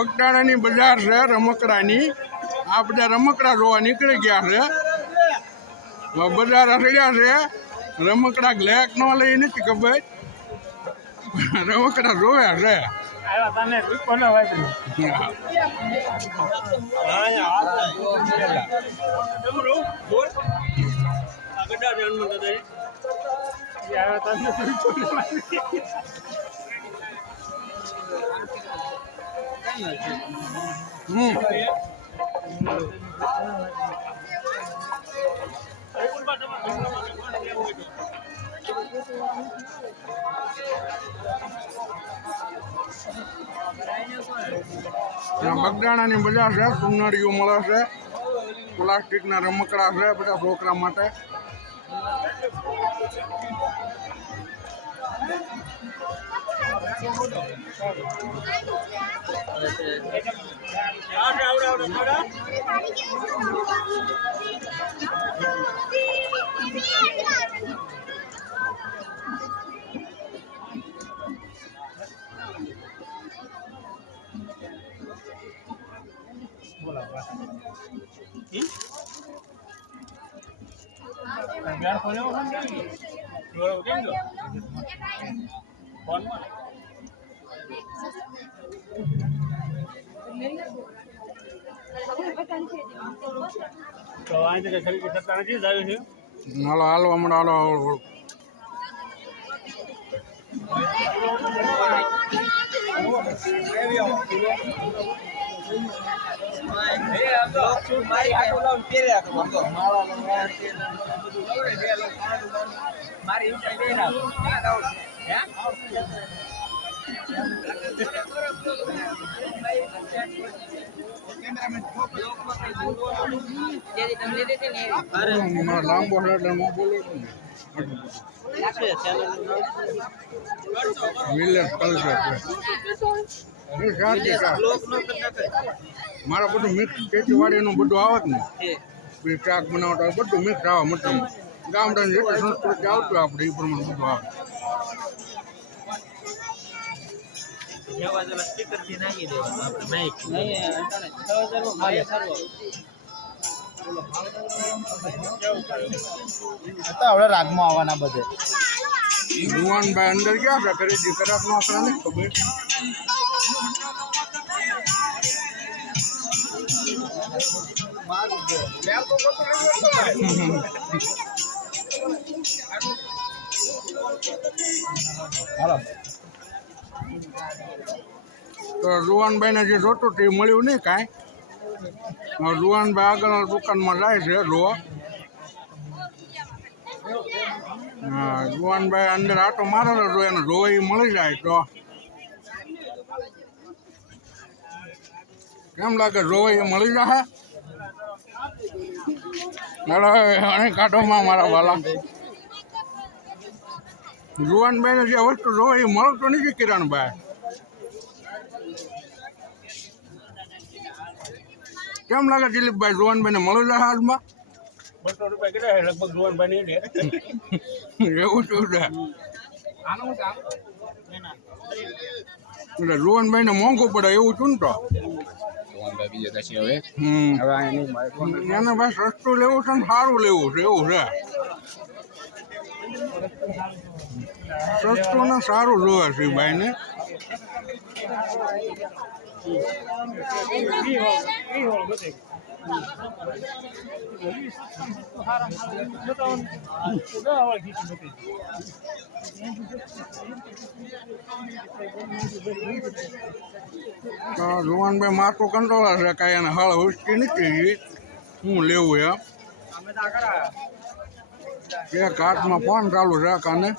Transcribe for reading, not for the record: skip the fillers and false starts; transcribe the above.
બગદાણાની બજાર છે રમકડાની. આ બધા રમકડા જોવા નીકળી ગયા છે. બજાર હસડ્યા છે. રમકડા લેક ન લઈ નથી ખબર. રમકડા જોયા છે. બગદાણાની બજાર છે. સુનાળીઓ મળે છે. પ્લાસ્ટિકના રમકડા છે બધા છોકરા માટે. હાલો હાલો હમણાં હાલો. લાંબો મારા બધું મિક્સ ખેતીવાડીનું બધું આવત ને શાક બનાવતા બધું મિક્સ આવે. મતલબ ગામડાની જેટલી સંસ્કૃતિ આવતું આપણે એ પ્રમાણે બધું આવે. રાગમાં આવવાના બધે ભુવનભાઈ અંદર ગયા છે ખરીદી કરાક નો આશરા નથી ખબર. તો જુવાનભાઈ ને જે જોતું તે મળ્યું નહીં કાંઈ. જુવાનભાઈ આગળના દુકાનમાં જાય છે જોવા. હા જુવાનભાઈ અંદર આટો મારેલો જો એને જોવા એ મળી જાય તો કેમ લાગે જોવા એ મળી જાય. અને કાઢોમાં મારા વાલા જુવાનભાઈ ને જે વસ્તુ જોવા એ મળતો નથી કિરણભાઈ. કેમ લાગે દિલીપભાઈ જુવાનભાઈ ને મળી જાય હાલમાં? 200 રૂપિયા કેટલા છે લગભગ જુવાનભાઈ ને એવું શું છે? એટલે જુવાનભાઈ ને મોંઘું પડે એવું છું ને તો એને ભાઈ સસ્તું લેવું છે ને સારું લેવું છે એવું છે. સસ્તું ને સારું જોવે છે ભાઈ ને. જુવાનભાઈ માથું કંટ્રોલ છે કાંઈ એને હળ હુસકી નથી શું લેવું એમ. એક હાથમાં ફોન ચાલુ છે કાને.